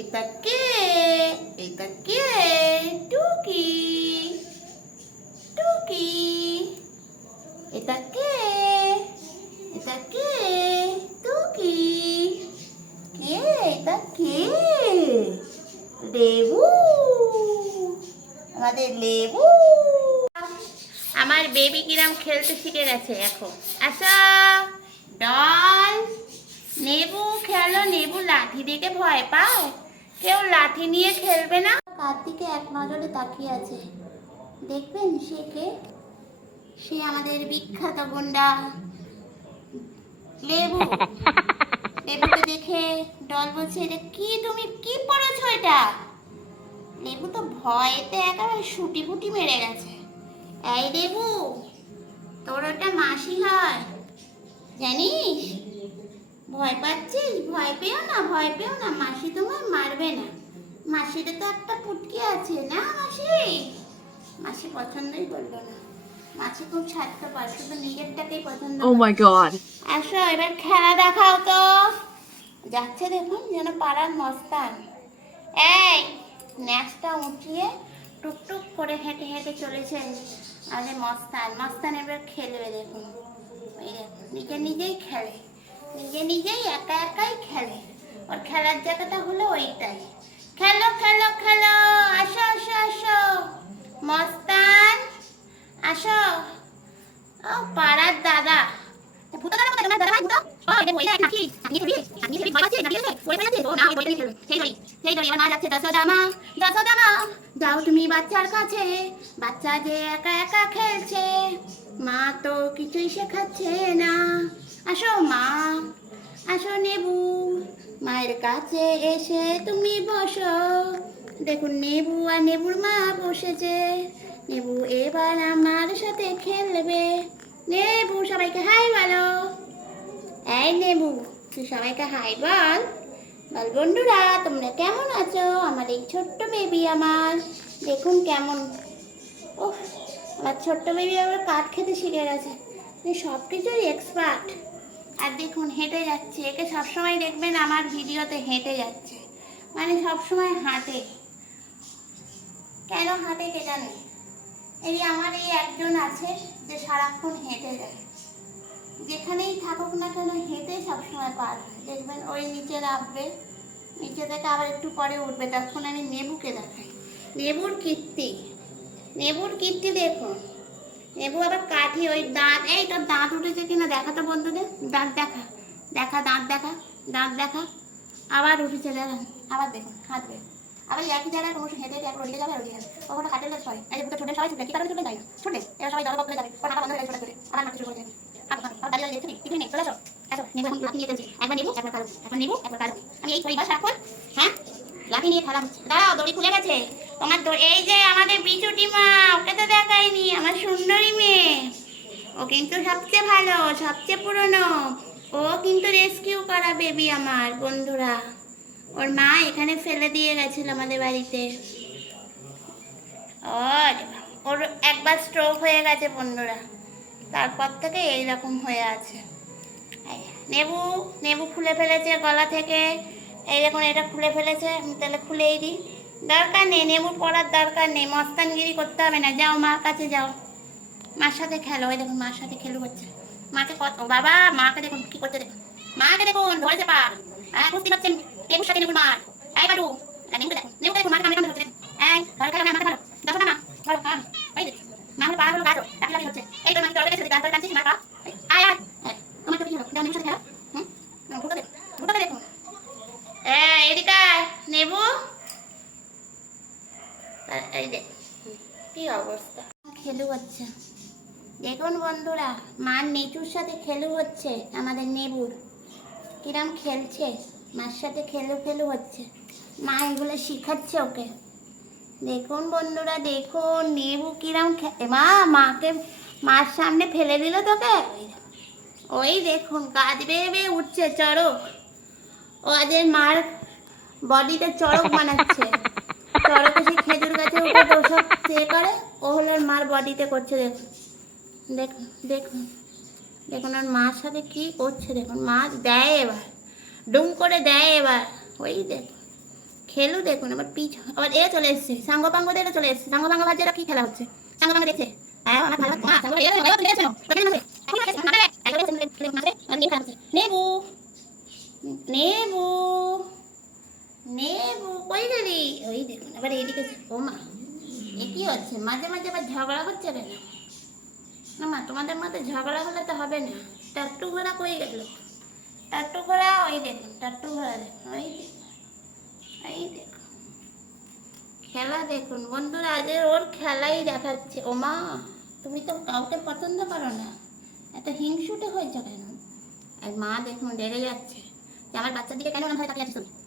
এটা কে? টুকি টুকি, এটা কে? এটা কে? টুকি, কে? এটা কে? লেবু, আমাদের লেবু। আমার বেবি কিরাম খেলতে শিখে গেছে এখন আচ্ছা ডল। নেবু, খেলো, নেবু লাঠি দেখে ভয় পাও? কেউ লাঠি নিয়ে খেলবে না? কার দিকে এক নজরে তাকিয়ে আছে। দেখবেন সে কে? সে আমাদের বিখ্যাত গুন্ডা। লেবু লেবুকে দেখে ডল বলছে, এটা কি তুমি কি পড়েছো এটা? লেবু তো ভয়েতে একেবারে শুটি ফুটি মেরে গেছে। এই লেবু তোর ওটা মাসি হয়। জানিস ভয় পাচ্ছিস? ভয় পেও না ভয় পেও না। মাসি তোমার মারবে না। মাসির তো একটা পুটকি আছে না মাসি? মাসি পছন্দই করল না। মাসি খুব ছাড়তে পারে শুধু নিজেরটাকেই পছন্দ করে। my god. আসো এবার খেলা দেখাও তো। যাচ্ছে দেখুন যেন পাড়ার মস্তান। এই ন্যাচটা উঠিয়ে টুকটুক করে হেঁটে হেঁটে চলেছেন আমাদের মস্তান। মস্তান এবার খেলবে দেখুন নিজে নিজেই খেলে। নিজে নিজেই একা একাই খেলে। ওর খেলার জায়গাটা হলো ওইটাই। খেলো খেলো খেলো, আসো আসো আসো। মস্তান, আসো। ও, পাড়ার দাদা। বাচ্চার কাছে। বাচ্চা যে একা একা খেলছে, মা তো কিছুই শেখাচ্ছে না। আসো মা, আসো নেবু। মায়ের কাছে এসে তুমি বসো। দেখুন নেবু আর নেবুর মা বসেছে। নেবু এবার আমার সাথে খেলবে। নেবু, সবাইকে হাই বলো। এই নেবু, তুই সবাইকে হাই বল। বল বন্ধুরা, তোমরা কেমন আছো? আমার এই ছোট্ট বেবি আমার, দেখুন কেমন। ও আমার ছোট্ট বেবি আবার কাঠ খেতে শিখে গেছে। সব কিছুই এক্সপার্ট আর দেখুন, হেঁটে যাচ্ছে। একে সবসময় দেখবেন আমার ভিডিওতে হেঁটে যাচ্ছে। মানে সবসময় হাঁটে। কেন হাঁটে কে জানে? এই আমার এই একজন আছে যে সারাক্ষণ হেঁটে যায়। যেখানেই থাকুক না কেন হেঁটে সবসময় পার হয়। দেখবেন ওই নিচে নামবে, নিচে থেকে আবার একটু পরে উঠবে। তখন আমি নেবুকে দেখাই। নেবুর কীর্তি। নেবুর কীর্তি দেখুন। নেবু আবার কাঠি, ওই দাঁত, এই তোর দাঁত উঠেছে কিনা দেখা তো বন্ধুদের, দাঁত দেখা দেখা, দাঁত দেখা দাঁত দেখা, আবার উঠেছে দেখেন আবার দেখুন হাঁটবে আবার একই জায়গায় কোনো হেঁটে হেঁটে একবার ওদিকে যাবে ওদিকে যাবে। কখনো হাঁটে না সবাই এই দুটো ছোটে সবাই ছুটে কি কারণে ছুটে না ছুটে এবার সবাই দল বদলে যাবে ওর হাঁটা বন্ধ হয়ে যাবে ছোট আবার মাটি শুরু করে যাবে আমি এই বাস এখন হ্যাঁ লাঠি নিয়ে খেলা দাঁড়াও, দড়ি খুলে গেছে। তোমার এই যে আমাদের বিচুটি মা ওকে তো দেখায়নি আমার সুন্দরী মেয়ে। ও কিন্তু সবচেয়ে ভালো, সবচেয়ে পুরনো। ও কিন্তু রেস্কিউ করা বেবি আমার, বন্ধুরা। ওর মা এখানে ফেলে দিয়ে গেছিল আমাদের বাড়িতে। ওর একবার স্ট্রোক হয়ে গেছে বন্ধুরা। তারপর থেকে এইরকম হয়ে আছে। নেবু নেবু খুলে ফেলেছে গলা থেকে। এই দেখুন, এটা খুলে ফেলেছে, আমি তাহলে খুলেই দিই। দরকার নেই নেবু পড়ার দরকার নেই, মস্তানগিরি করতে হবে না। যাও, মার কাছে যাও। মার সাথে খেলো ওই দেখুন, মার সাথে খেলু হচ্ছে। মাকে কত বাবা, মাকে দেখুন, কি করতে দেখুন। মাকে দেখুন, ধরেছে পা। হ্যাঁ বুঝতে পারছেন নেবুর সাথে নেবুর মার। এই বাটু নেবুকে দেখুন নেবুকে দেখুন মাকে কামড়ে ধরছে। এই ধরে খেলো না, মাকে ধরো। দেখো না, মা, ধরো এই দেখুন। মা হলো পা হলো গাছো হচ্ছে। এই তো মাকে ধরে গেছে গাছ ধরে টানছিস মা পা এই, আয় আয় এই, তোমার তো কি হলো যাও নেবুর সাথে খেলো হুম ভুটো দেখুন ভুটো দেখুন এই এদিকে আয়, নেবু আর এই দেখ কি অবস্থা? খেলু হচ্ছে। দেখুন বন্ধুরা মার নিচুর সাথে খেলু হচ্ছে আমাদের নেবুর। কিরাম খেলছে মার সাথে খেলু খেলু হচ্ছে। মা এগুলো শিখাচ্ছে ওকে। দেখুন বন্ধুরা দেখুন নেবু কিরাম মা মাকে মার সামনে ফেলে দিল তোকে? ওই দেখুন গাছ বেয়ে বেয়ে উঠছে চড়ক। ও আজের মার বডিতে চড়ক বানাচ্ছে। চড়ক এসে খেজুর গাছে উঠে ওসব সে করে ও হলো ওর মার বডিতে করছে দেখুন দেখুন দেখুন দেখুন ওর মার সাথে কি করছে দেখুন মা দেয় এবার ডুম করে দেয় এবার ওই দেখ খেলু দেখুন এবার পিছ আবার এ চলে এসছে সাঙ্গ পাঙ্গদেরও চলে এসছে সাঙ্গ পাঙ্গ ভাজ্যেরা কি খেলা হচ্ছে সাঙ্গ পাঙ্গ দেখছে হ্যাঁ। হ্যাঁ, দেখ। নেবু নেবু মাঝে মাঝে আবার ঝগড়া মধ্যে ঝগড়া হলে তো হবে না। টাট্টু ঘোড়া কই গেল? টাট্টু ঘোড়া ওই দেখুন টাট্টু ঘোড়া দেখুন, ওই দেখুন। খেলা দেখুন, বন্ধুরা আজ ওর খেলাই দেখাচ্ছে। ও মা, তুমি তো কাউকে পছন্দ করো না। এত হিংসুটে হয়েছে কেন? আর মা দেখুন রেগে যাচ্ছে। আমার বাচ্চার দিকে কেন হয় তাকিয়ে তুমি?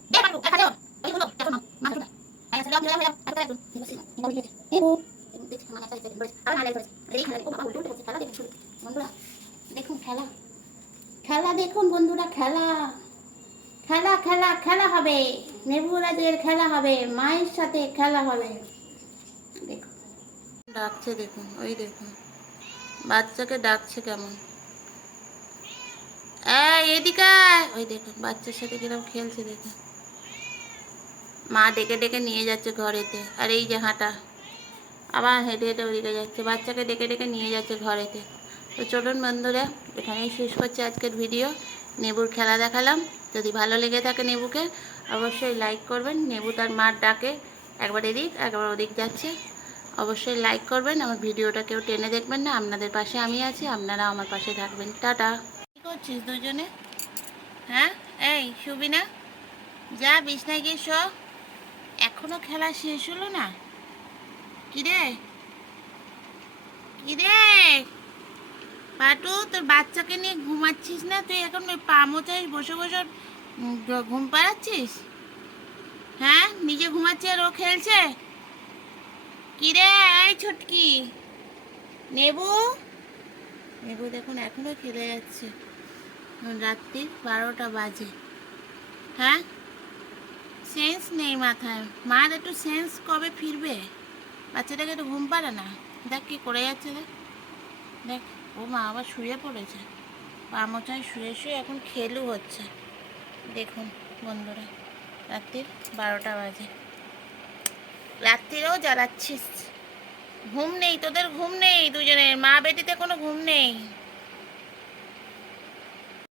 দেখুন বন্ধুরা খেলা খেলা খেলা খেলা হবে নেবুরাজের খেলা হবে মায়ের সাথে খেলা হবে দেখুন ডাকছে দেখুন, ওই দেখুন। বাচ্চাকে ডাকছে কেমন? এদিকে ওই দেখুন, বাচ্চার সাথে কীরকম খেলছে দেখুন। মা ডেকে ডেকে নিয়ে যাচ্ছে ঘরেতে, আর এই যে হাঁটা। আবার হেঁটে হেঁটে ওদিকে যাচ্ছে, বাচ্চাকে ডেকে ডেকে নিয়ে যাচ্ছে ঘরেতে। তো চলুন বন্ধুরা, এখানেই শেষ করছি আজকের ভিডিও। নেবুর খেলা দেখালাম। যদি ভালো লেগে থাকে নেবুকে, অবশ্যই লাইক করবেন। নেবু তার মার ডাকে, একবার এদিক, একবার ওদিক যাচ্ছে। অবশ্যই লাইক করবেন। আমার ভিডিওটা কেউ টেনে দেখবেন না। আপনাদের পাশে আমি আছি আপনারা আমার পাশে থাকবেন। টাটা। কী করছিস দুজনে? হ্যাঁ? এই, শুবি না? যা, বিছনায় গিয়ে শো। এখনও খেলা শেষ হলো না? কিরে? কিরে? পাটু, তোর বাচ্চাকে নিয়ে ঘুমাচ্ছিস না? তুই এখন ওই পা মোচাই বসে বসে ঘুম পাড়াচ্ছিস? হ্যাঁ? নিজে ঘুমাচ্ছে আর ও খেলছে? কিরে, এই ছটকি? নেবু? নেবু দেখুন, এখনও খেলে যাচ্ছে। রাত্রি বারোটা বাজে। হ্যাঁ? সেন্স নেই মাথায়। মার একটু সেন্স কবে ফিরবে? বাচ্চাটাকে একটু ঘুম পাড়ে না। দেখ কি করে যাচ্ছে দেখ। দেখ, ও মা আবার শুয়ে পড়েছে। পা মোচায় শুয়ে শুয়ে এখন খেলু হচ্ছে। দেখুন বন্ধুরা, রাত্রির বারোটা বাজে। রাত্রিরেও জ্বালাচ্ছিস। ঘুম নেই, তোদের ঘুম নেই, দুজনের। মা বেটিতে কোনো ঘুম নেই।